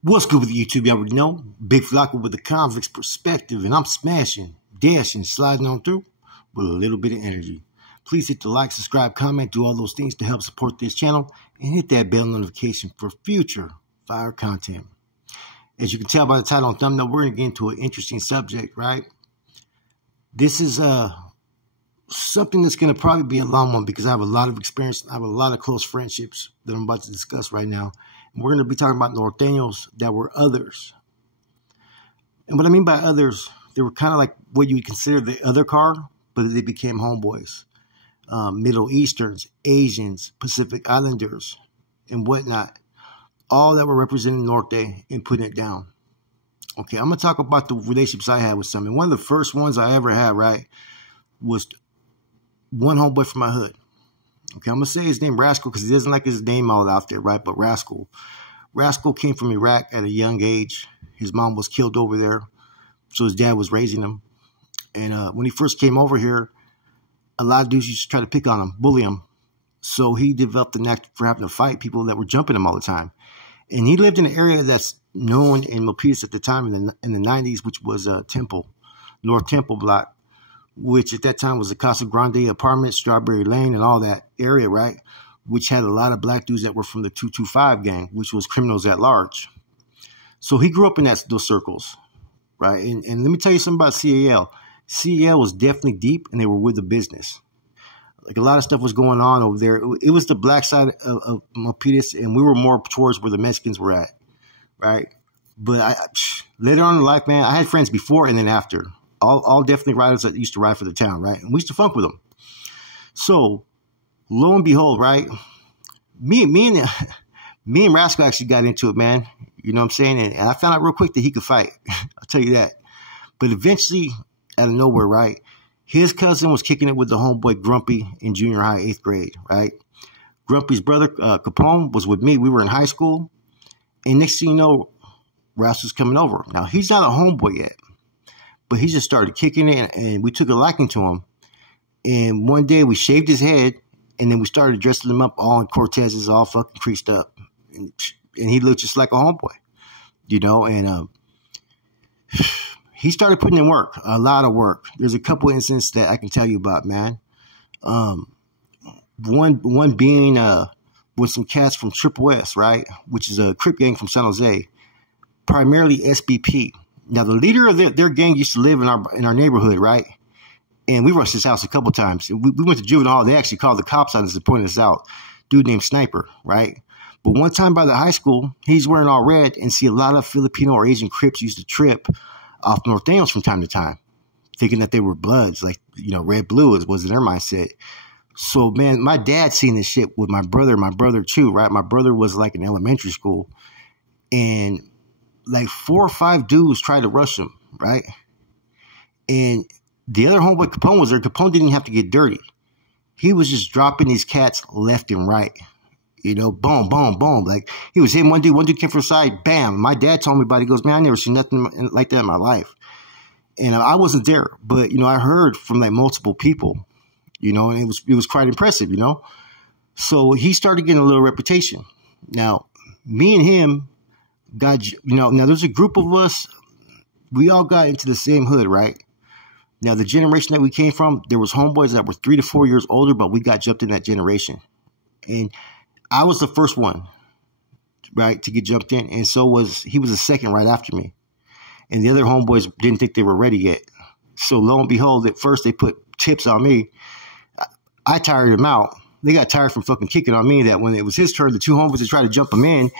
What's good with YouTube? You already know. Big Flocka with the convict's perspective, and I'm smashing, dashing, sliding on through with a little bit of energy. Please hit the like, subscribe, comment, do all those things to help support this channel, and hit that bell notification for future fire content. As you can tell by the title and thumbnail, we're going to get into an interesting subject, right? This is something that's going to probably be a long one because I have a lot of experience. I have a lot of close friendships that I'm about to discuss right now. And we're going to be talking about Nortenos that were others. And what I mean by others, they were kind of like what you would consider the other car, but they became homeboys. Middle Easterns, Asians, Pacific Islanders, and whatnot. All that were representing Norte and putting it down. Okay, I'm going to talk about the relationships I had with some. And one of the first ones I ever had, right, was one homeboy from my hood. Okay, I'm going to say his name Rascal because he doesn't like his name all out there, right? But Rascal. Rascal came from Iraq at a young age. His mom was killed over there, so his dad was raising him. And when he first came over here, a lot of dudes used to try to pick on him, bully him. So he developed the knack for having to fight people that were jumping him all the time. And he lived in an area that's known in Milpitas at the time in the 90s, which was Temple, North Temple block, which at that time was the Casa Grande apartment, Strawberry Lane, and all that area, right? Which had a lot of black dudes that were from the 225 gang, which was criminals at large. So he grew up in those circles, right? And let me tell you something about CAL. CAL was definitely deep, and they were with the business. Like a lot of stuff was going on over there. It was the black side of Milpitas, and we were more towards where the Mexicans were at, right? But later on in life, man, I had friends before and then after. All definitely riders that used to ride for the town, right? And we used to funk with them. So, lo and behold, right? Me and Rascal actually got into it, man. You know what I'm saying? And I found out real quick that he could fight. I'll tell you that. But eventually, out of nowhere, right? His cousin was kicking it with the homeboy Grumpy in junior high, 8th grade, right? Grumpy's brother, Capone, was with me. We were in high school. And next thing you know, Rascal's coming over. Now, he's not a homeboy yet. But he just started kicking it, and we took a liking to him. And one day, we shaved his head, and then we started dressing him up all in Cortezes, all fucking creased up. And he looked just like a homeboy, you know? And he started putting in work, a lot of work. There's a couple incidents that I can tell you about, man. One being with some cats from Triple S, right? Which is a Crip gang from San Jose, primarily SBP. Now, the leader of their gang used to live in our neighborhood, right? And we rushed his house a couple times. We went to juvenile. They actually called the cops on us and pointed us out. Dude named Sniper, right? But one time by the high school, he's wearing all red and see a lot of Filipino or Asian Crips used to trip off Nortenos from time to time, thinking that they were Bloods, like, you know, red, blue was in their mindset. So, man, my dad seen this shit with my brother too, right? My brother was like in elementary school. And like 4 or 5 dudes tried to rush him, right? And the other homeboy, Capone, was there. Capone didn't have to get dirty. He was just dropping these cats left and right. You know, boom, boom, boom. Like, he was hitting one dude came from the side, bam. My dad told me about it. He goes, man, I never seen nothing like that in my life. And I wasn't there. But, you know, I heard from, like, multiple people, you know, and it was quite impressive, you know. So he started getting a little reputation. Now, me and him got, you know, now there's a group of us, we all got into the same hood, right? Now, the generation that we came from, there was homeboys that were 3 to 4 years older, but we got jumped in that generation. And I was the first one, right, to get jumped in, and he was the second right after me. And the other homeboys didn't think they were ready yet. So lo and behold, at first they put tips on me. I tired them out. They got tired from fucking kicking on me that when it was his turn, the 2 homeboys that tried to jump him in,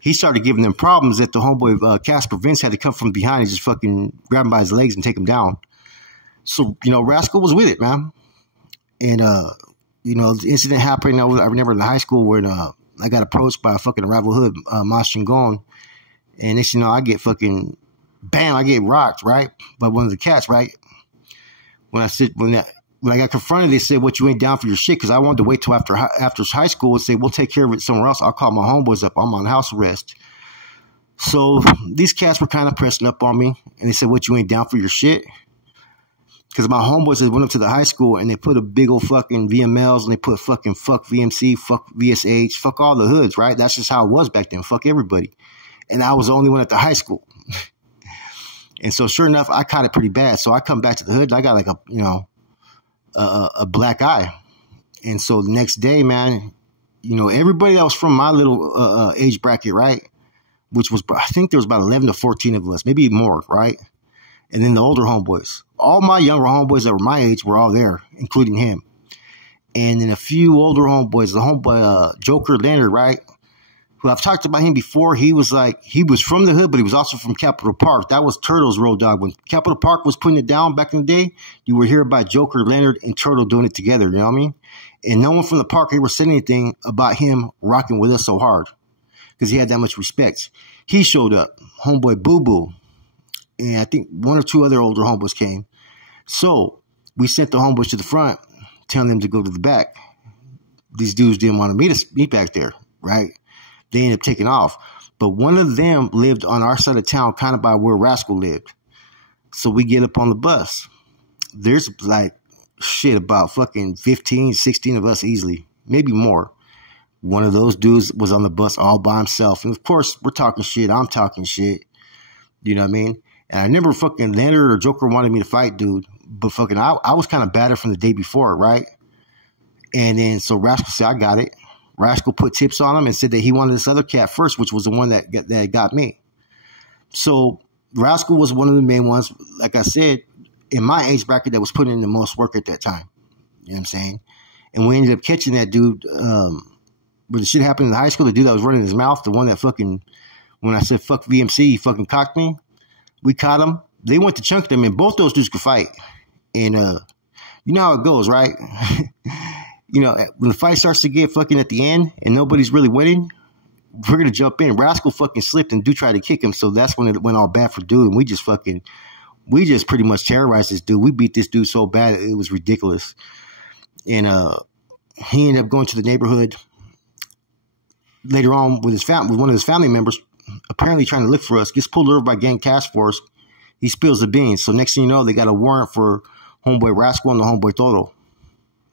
he started giving them problems that the homeboy Casper Vince had to come from behind and just fucking grab him by his legs and take him down. So, you know, Rascal was with it, man. And, you know, the incident happened. I remember in high school when I got approached by a fucking rival hood, Mas Chingon. And next, you know, I get fucking, bam, I get rocked, right? By one of the cats, right? When I got confronted, they said, what, you ain't down for your shit? Because I wanted to wait till after high school and say, we'll take care of it somewhere else. I'll call my homeboys up. I'm on house arrest. So these cats were kind of pressing up on me. And they said, what, you ain't down for your shit? Because my homeboys had went up to the high school and they put a big old fucking VMLs and they put fucking fuck VMC, fuck VSH, fuck all the hoods, right? That's just how it was back then. Fuck everybody. and I was the only one at the high school. And so sure enough, I caught it pretty bad. So I come back to the hood. I got like a black eye. And so the next day, man, everybody that was from my little age bracket, right? Which was, I think there was about 11 to 14 of us, maybe more, right? And then the older homeboys. All my younger homeboys that were my age were all there, including him. And then a few older homeboys, the homeboy Joker Leonard, right? Who I've talked about him before. He was from the hood, but he was also from Capitol Park. That was Turtle's road dog. When Capitol Park was putting it down back in the day, you would hear about Joker Leonard and Turtle doing it together, you know what I mean? And no one from the park ever said anything about him rocking with us so hard because he had that much respect. He showed up, homeboy Boo Boo, and I think one or two other older homeboys came. So we sent the homeboys to the front, telling them to go to the back. These dudes didn't want to meet us back there, right? They ended up taking off. But one of them lived on our side of town, kind of by where Rascal lived. So we get up on the bus. There's like, about fucking 15, 16 of us easily, maybe more. One of those dudes was on the bus all by himself. And of course, we're talking shit. I'm talking shit. You know what I mean? And I remember fucking Leonard or Joker wanted me to fight, dude. But fucking I was kind of battered from the day before, right? And then so Rascal said, I got it. Rascal put tips on him and said that he wanted this other cat first, which was the one that got me. So Rascal was one of the main ones, like I said, in my age bracket that was putting in the most work at that time. You know what I'm saying? And we ended up catching that dude. When the shit happened in high school, the dude that was running his mouth, the one that fucking, when I said fuck VMC, he fucking cocked me. We caught him. They went to chunk them, and both those dudes could fight. And you know how it goes, right? When the fight starts to get fucking at the end and nobody's really winning, we're going to jump in. Rascal fucking slipped and dude tried to kick him. So that's when it went all bad for dude. And we just pretty much terrorized this dude. We beat this dude so bad, it was ridiculous. And he ended up going to the neighborhood later on with one of his family members, apparently trying to look for us, gets pulled over by gang task force. He spills the beans. So next thing you know, they got a warrant for homeboy Rascal and the homeboy Toto,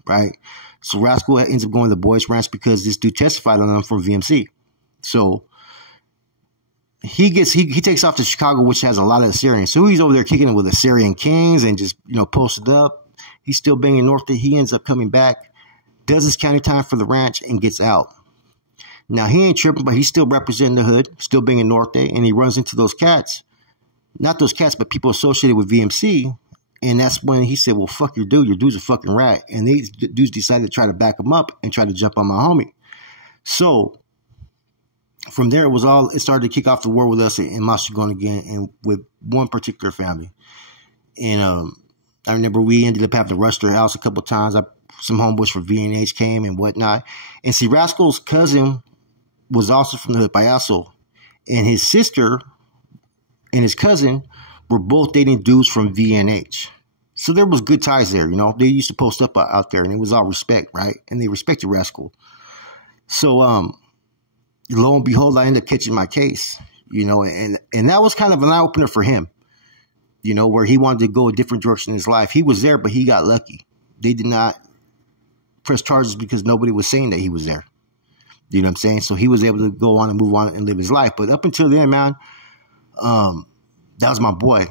right? So Rascal ends up going to the boys' ranch because this dude testified on them from VMC. So he takes off to Chicago, which has a lot of Assyrians. So he's over there kicking it with Assyrian kings and just, posted up. He's still banging Norte. He ends up coming back, does his county time for the ranch, and gets out. Now, he ain't tripping, but he's still representing the hood, still banging Norte, and he runs into those cats. Not those cats, but people associated with VMC. And that's when he said, well, fuck your dude. Your dude's a fucking rat. And these dudes decided to try to back him up and try to jump on my homie. So from there, it started to kick off the war with us in Massachusetts again, and with one particular family. And I remember we ended up having to rush their house a couple of times. Some homeboys from VNH came and whatnot. And see, Rascal's cousin was also from the hood, Payaso. And his sister and his cousin were both dating dudes from VNH. So there was good ties there, They used to post up out there, and it was all respect, right? And they respected Rascal. So, lo and behold, I ended up catching my case, and that was kind of an eye-opener for him, where he wanted to go a different direction in his life. He was there, but he got lucky. They did not press charges because nobody was saying that he was there. You know what I'm saying? So he was able to go on and move on and live his life. But up until then, man, that was my boy.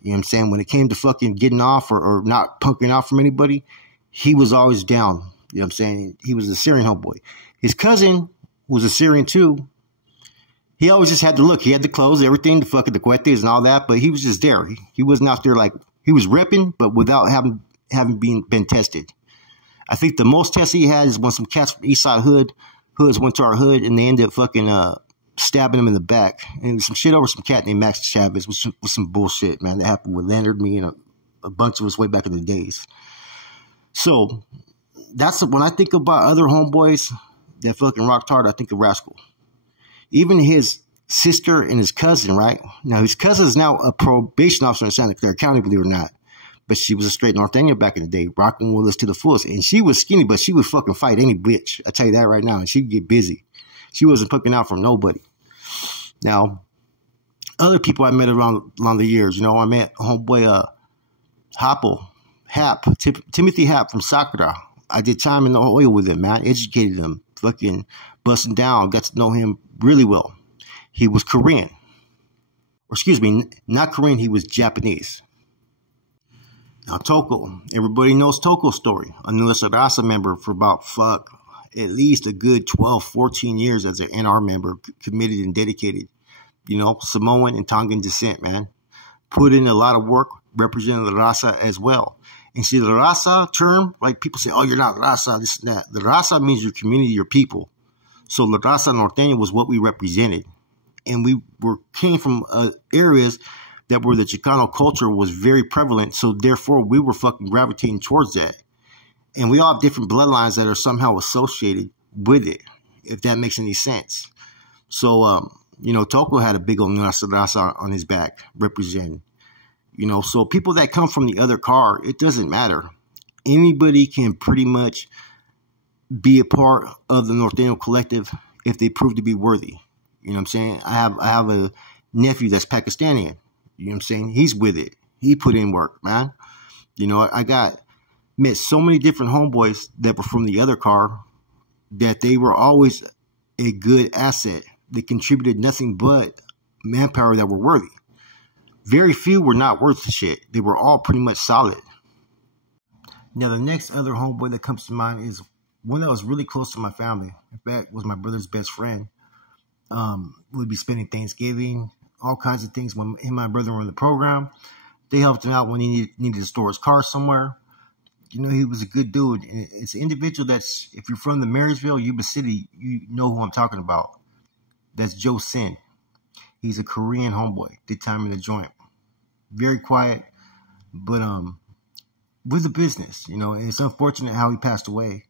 You know what I'm saying? When it came to fucking getting off or not punking off from anybody, he was always down. You know what I'm saying? He was a Syrian homeboy. His cousin was a Syrian too. He always just had to look. He had the clothes, everything, the fucking the cuetes and all that, but he was just there. He wasn't out there like, he was repping, but without having been tested. I think the most tests he had is when some cats from Eastside hoods went to our hood and they ended up fucking stabbing him in the back. And some shit over some cat named Max Chavez was some bullshit, man. That happened with Leonard, me, and a bunch of us way back in the days. So that's when I think about other homeboys that fucking rocked hard, I think of Rascal. Even his sister and his cousin, right? Now, his cousin is now a probation officer in Santa Clara County, believe it or not. But she was a straight Norteña back in the day, rocking with us to the fullest. And she was skinny, but she would fucking fight any bitch. I tell you that right now. And she'd get busy. She wasn't pucking out from nobody. Now, other people I met around the years, I met homeboy Timothy Happ from Sakura. I did time in the oil with him, man. Educated him, fucking busting down. Got to know him really well. he was Korean. Or excuse me, not Korean, he was Japanese. Now, Toko, everybody knows Toko's story. A Nuestra Raza member for about, at least a good 12, 14 years as an NR member, committed and dedicated. You know, Samoan and Tongan descent, man. Put in a lot of work representing the Raza as well. And see, the Raza term, like people say, oh, you're not Raza, this and that. The Raza means your community, your people. So the Raza Norteña was what we represented. And we came from areas that where the Chicano culture was very prevalent. So therefore, we were fucking gravitating towards that. And we all have different bloodlines that are somehow associated with it, if that makes any sense. So, you know, Toko had a big old Nuestra Raza on his back representing. You know, so people that come from the other car, it doesn't matter. Anybody can pretty much be a part of the Norteño collective if they prove to be worthy. You know what I'm saying? I have a nephew that's Pakistani. You know what I'm saying? He's with it. He put in work, man. You know, I met so many different homeboys that were from the other car that they were always a good asset. They contributed nothing but manpower that were worthy. Very few were not worth the shit. They were all pretty much solid. Now, the next other homeboy that comes to mind is one that was really close to my family. In fact, was my brother's best friend. We'd be spending Thanksgiving, all kinds of things. When him and my brother were in the program, they helped him out when he needed to store his car somewhere. You know, he was a good dude. And it's an individual that's, if you're from the Marysville, Yuba City, you know who I'm talking about. That's Joe Sin. He's a Korean homeboy. Did time in the joint. Very quiet, but with the business, you know. And it's unfortunate how he passed away.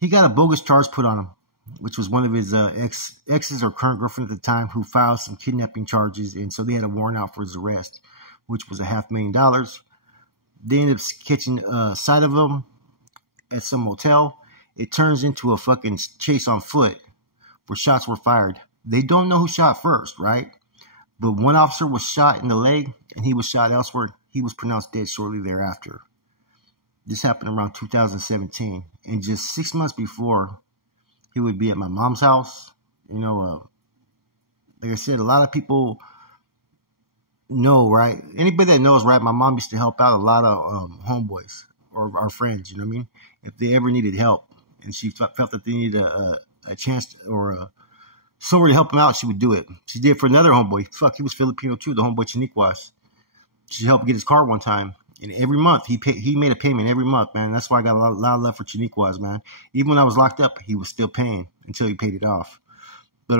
He got a bogus charge put on him, which was one of his exes or current girlfriend at the time who filed some kidnapping charges, and so they had a warrant out for his arrest, which was $500,000. They ended up catching sight of him at some motel. It turns into a fucking chase on foot where shots were fired. They don't know who shot first, right? But one officer was shot in the leg and he was shot elsewhere. He was pronounced dead shortly thereafter. This happened around 2017. And just 6 months before, he would be at my mom's house. You know, like I said, a lot of people know, right? Anybody that knows, right? My mom used to help out a lot of homeboys or our friends, you know what I mean? If they ever needed help and she felt that they needed a chance or somewhere to help them out, she would do it. She did for another homeboy. Fuck, he was Filipino too, the homeboy Chiniquas. She helped get his car one time. And every month, he made a payment every month, man. That's why I got a lot of love for Chiniquas, man. Even when I was locked up, he was still paying until he paid it off. But,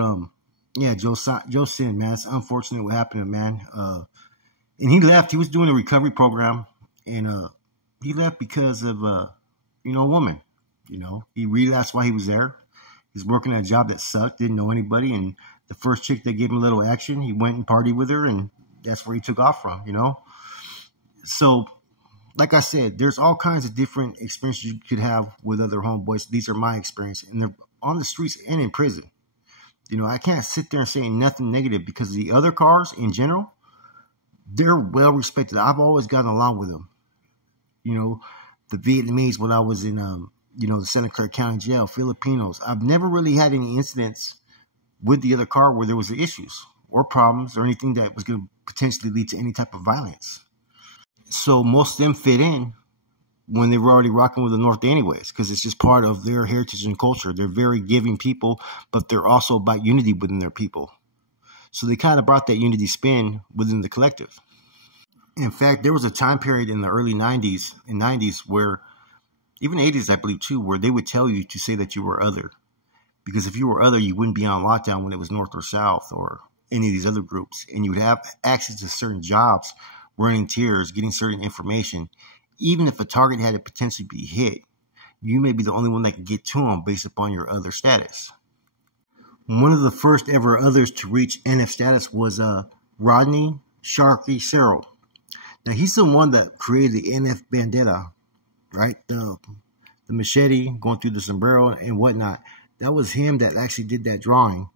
yeah, Joe Sin, man. It's unfortunate what happened to him, man. And he left. He was doing a recovery program. And he left because of, you know, a woman. You know, he relapsed while he was there. He's working at a job that sucked, didn't know anybody. And the first chick that gave him a little action, he went and partied with her. And that's where he took off from, you know. So, like I said, there's all kinds of different experiences you could have with other homeboys. These are my experience. And they're on the streets and in prison. You know, I can't sit there and say nothing negative because the other cars in general, they're well respected. I've always gotten along with them. You know, the Vietnamese when I was in, you know, the Santa Clara County Jail, Filipinos. I've never really had any incidents with the other car where there was issues or problems or anything that was going to potentially lead to any type of violence. So most of them fit in when they were already rocking with the Norte anyways, because it's just part of their heritage and culture. They're very giving people, but they're also about unity within their people. So they kind of brought that unity spin within the collective. In fact, there was a time period in the early 90s and 90s where, even 80s, I believe too, where they would tell you to say that you were other. Because if you were other, you wouldn't be on lockdown when it was North or South or any of these other groups. And you would have access to certain jobs, running tiers, getting certain information. Even if a target had to potentially be hit, you may be the only one that can get to them based upon your other status. One of the first ever others to reach NF status was Rodney Sharkey Searle. Now, he's the one that created the NF bandera, right? The machete going through the sombrero and whatnot. That was him that actually did that drawing.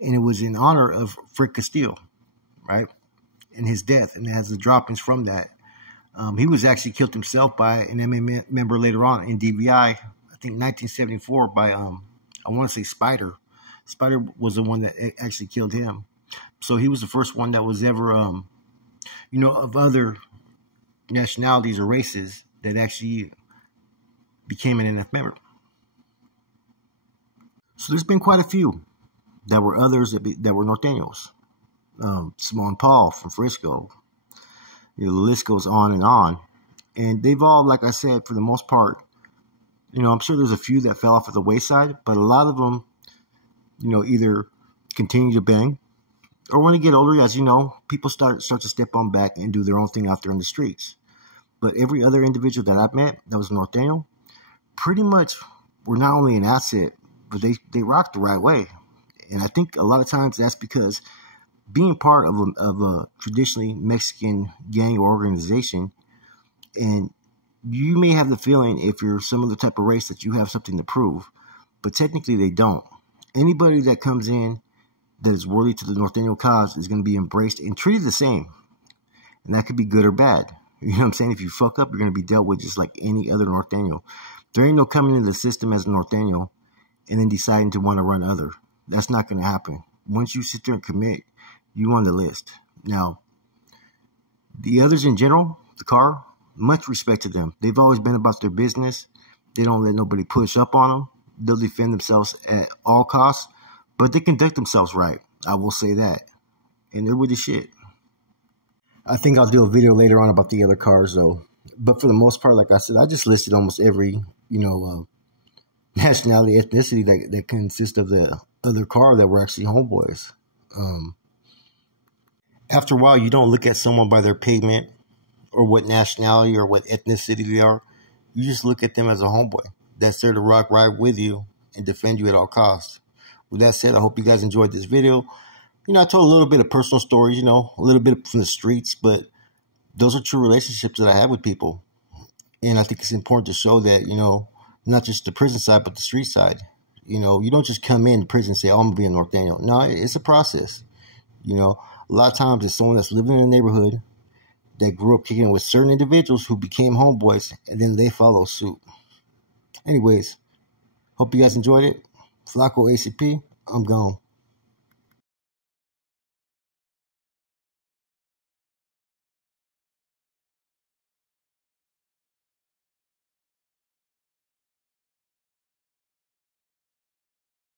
And it was in honor of Frick Castillo, right? And his death. And it has the droppings from that. He was actually killed himself by an MMA member later on in DVI, I think 1974, by, I want to say Spider. Spider was the one that actually killed him. So he was the first one that was ever, of other nationalities or races that actually became an NF member. So there's been quite a few that were others that were Nortenos. Simone Paul from Frisco. The list goes on. And they've all, like I said, for the most part, I'm sure there's a few that fell off of the wayside, but a lot of them, either continue to bang, or when they get older, as you know, people start to step on back and do their own thing out there in the streets. But every other individual that I've met that was Norteño pretty much were not only an asset, but they rocked the right way. And I think a lot of times that's because being part of a traditionally Mexican gang or organization, and you may have the feeling if you're some other type of race that you have something to prove, but technically they don't. Anybody that comes in that is worthy to the Norteño cause is going to be embraced and treated the same. And that could be good or bad. You know what I'm saying? If you fuck up, you're going to be dealt with just like any other Norteño. There ain't no coming into the system as a Norteño and then deciding to want to run other. That's not going to happen. Once you sit there and commit, you on the list. Now, the others in general, the car, much respect to them. They've always been about their business. They don't let nobody push up on them. They'll defend themselves at all costs, but they conduct themselves right. I will say that. And they're with the shit. I think I'll do a video later on about the other cars, though. But for the most part, like I said, I just listed almost every, nationality, ethnicity that consists of the other car that were actually homeboys. After a while, you don't look at someone by their pigment or what nationality or what ethnicity they are. You just look at them as a homeboy that's there to rock right with you and defend you at all costs. With that said, I hope you guys enjoyed this video. I told a little bit of personal stories, a little bit from the streets, but those are true relationships that I have with people. And I think it's important to show that, not just the prison side, but the street side. You don't just come in prison and say, oh, I'm going to be a Norteño. No, it's a process. A lot of times it's someone that's living in a neighborhood that grew up kicking with certain individuals who became homeboys, and then they follow suit. Anyways, hope you guys enjoyed it. Flacco ACP, I'm gone.